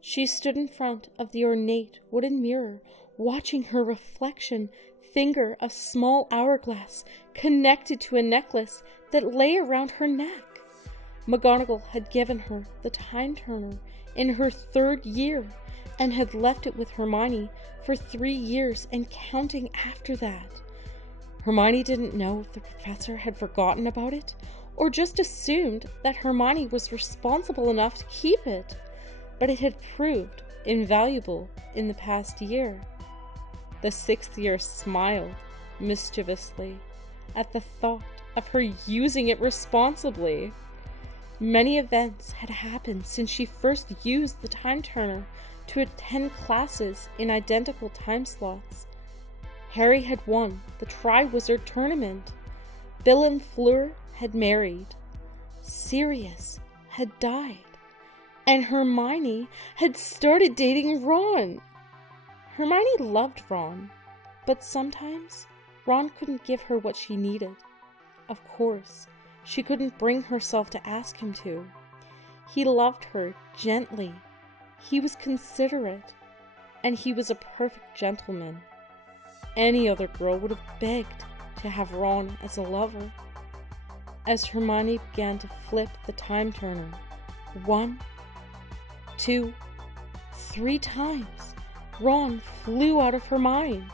She stood in front of the ornate wooden mirror, watching her reflection finger a small hourglass connected to a necklace that lay around her neck. McGonagall had given her the time turner in her 3rd year and had left it with Hermione for 3 years and counting after that. Hermione didn't know if the professor had forgotten about it or just assumed that Hermione was responsible enough to keep it, but it had proved invaluable in the past year. The 6th year smiled mischievously at the thought of her using it responsibly. Many events had happened since she first used the time turner to attend classes in identical time slots. Harry had won the Triwizard Tournament. Bill and Fleur had married. Sirius had died. And Hermione had started dating Ron. Hermione loved Ron, but sometimes Ron couldn't give her what she needed. Of course, she couldn't bring herself to ask him to. He loved her gently. He was considerate, and he was a perfect gentleman. Any other girl would have begged to have Ron as a lover. As Hermione began to flip the time turner, 1, 2, 3 times, Ron flew out of her mind.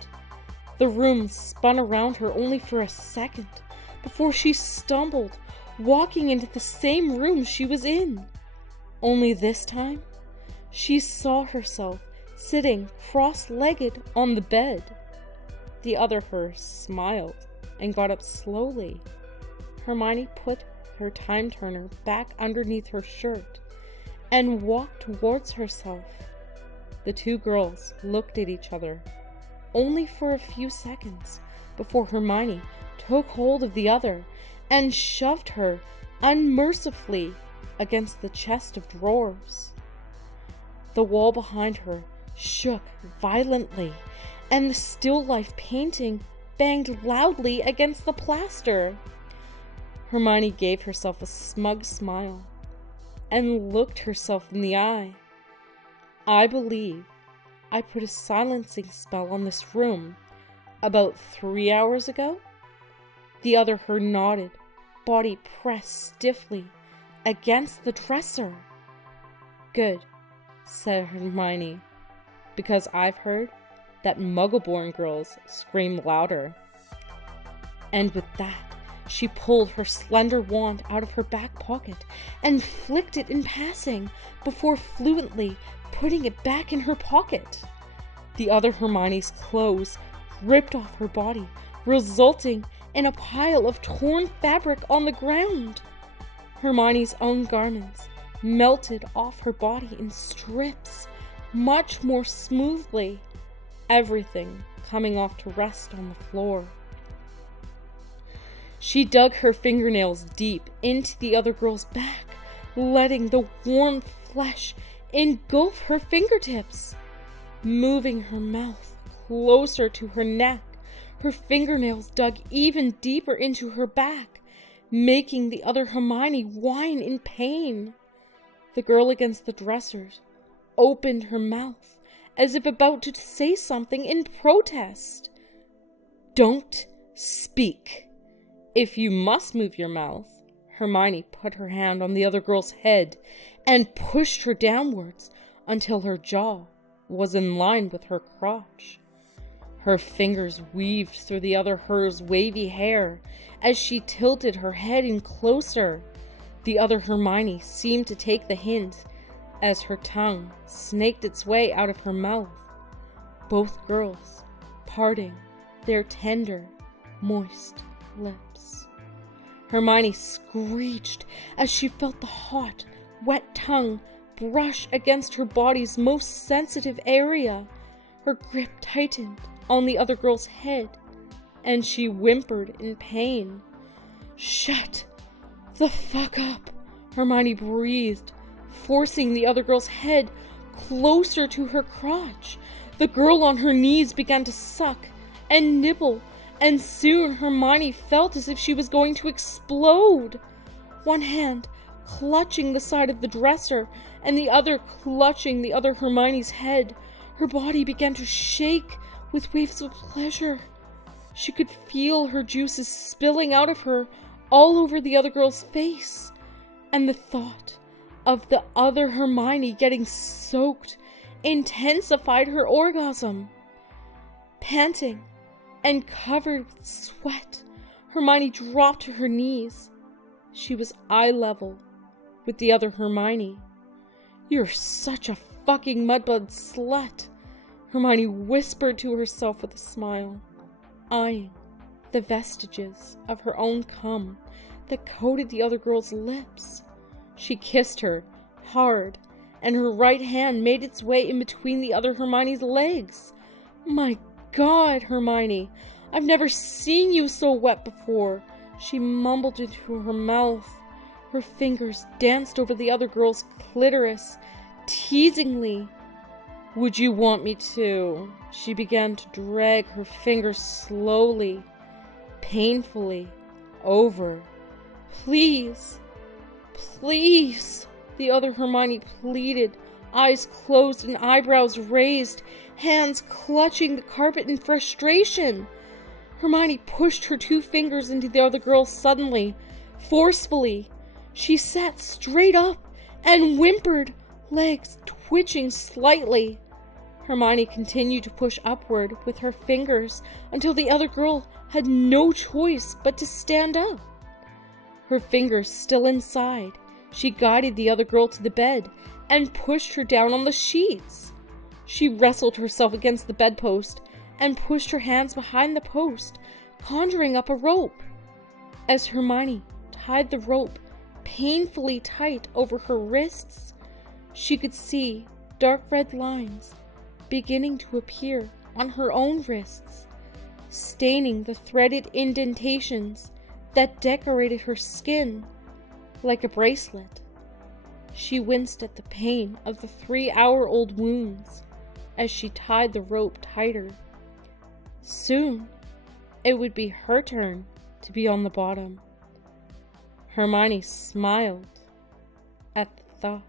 The room spun around her only for a second before she stumbled, walking into the same room she was in. Only this time, she saw herself sitting cross-legged on the bed. The other her smiled and got up slowly. Hermione put her time turner back underneath her shirt and walked towards herself. The 2 girls looked at each other, only for a few seconds, before Hermione took hold of the other and shoved her unmercifully against the chest of drawers. The wall behind her shook violently, and the still life painting banged loudly against the plaster. Hermione gave herself a smug smile and looked herself in the eye. I believe I put a silencing spell on this room about 3 hours ago. The other her nodded, body pressed stiffly against the dresser. Good, said Hermione, because I've heard that Muggle-born girls scream louder. And with that, she pulled her slender wand out of her back pocket and flicked it in passing before fluently putting it back in her pocket. The other Hermione's clothes ripped off her body, resulting in a pile of torn fabric on the ground. Hermione's own garments melted off her body in strips, much more smoothly, everything coming off to rest on the floor. She dug her fingernails deep into the other girl's back, letting the warm flesh engulf her fingertips. Moving her mouth closer to her neck, her fingernails dug even deeper into her back, making the other Hermione whine in pain. The girl against the dressers opened her mouth as if about to say something in protest. Don't speak. If you must move your mouth. Hermione put her hand on the other girl's head and pushed her downwards until her jaw was in line with her crotch. Her fingers weaved through the other her's wavy hair as she tilted her head in closer. The other Hermione seemed to take the hint as her tongue snaked its way out of her mouth. Both girls parting their tender, moist lips. Hermione screeched as she felt the hot, wet tongue brush against her body's most sensitive area. Her grip tightened on the other girl's head, and she whimpered in pain. "Shut the fuck up," Hermione breathed, forcing the other girl's head closer to her crotch. The girl on her knees began to suck and nibble, and soon Hermione felt as if she was going to explode. One hand clutching the side of the dresser and the other clutching the other Hermione's head. Her body began to shake with waves of pleasure. She could feel her juices spilling out of her all over the other girl's face, and the thought of the other Hermione getting soaked intensified her orgasm. Panting and covered with sweat, Hermione dropped to her knees. She was eye level with the other Hermione. "You're such a fucking mudblood slut," Hermione whispered to herself with a smile, eyeing the vestiges of her own cum that coated the other girl's lips. She kissed her hard, and her right hand made its way in between the other Hermione's legs. "My God, Hermione, I've never seen you so wet before," she mumbled into her mouth. Her fingers danced over the other girl's clitoris, teasingly. "Would you want me to?" She began to drag her fingers slowly, painfully, over. "Please, please," the other Hermione pleaded, eyes closed and eyebrows raised, hands clutching the carpet in frustration. Hermione pushed her 2 fingers into the other girl suddenly, forcefully. She sat straight up and whimpered, legs twitching slightly. Hermione continued to push upward with her fingers until the other girl had no choice but to stand up. Her fingers still inside, she guided the other girl to the bed and pushed her down on the sheets. She wrestled herself against the bedpost and pushed her hands behind the post, conjuring up a rope. As Hermione tied the rope painfully tight over her wrists, she could see dark red lines beginning to appear on her own wrists, staining the threaded indentations that decorated her skin like a bracelet. She winced at the pain of the 3-hour-old wounds as she tied the rope tighter. Soon, it would be her turn to be on the bottom. Hermione smiled at the thought.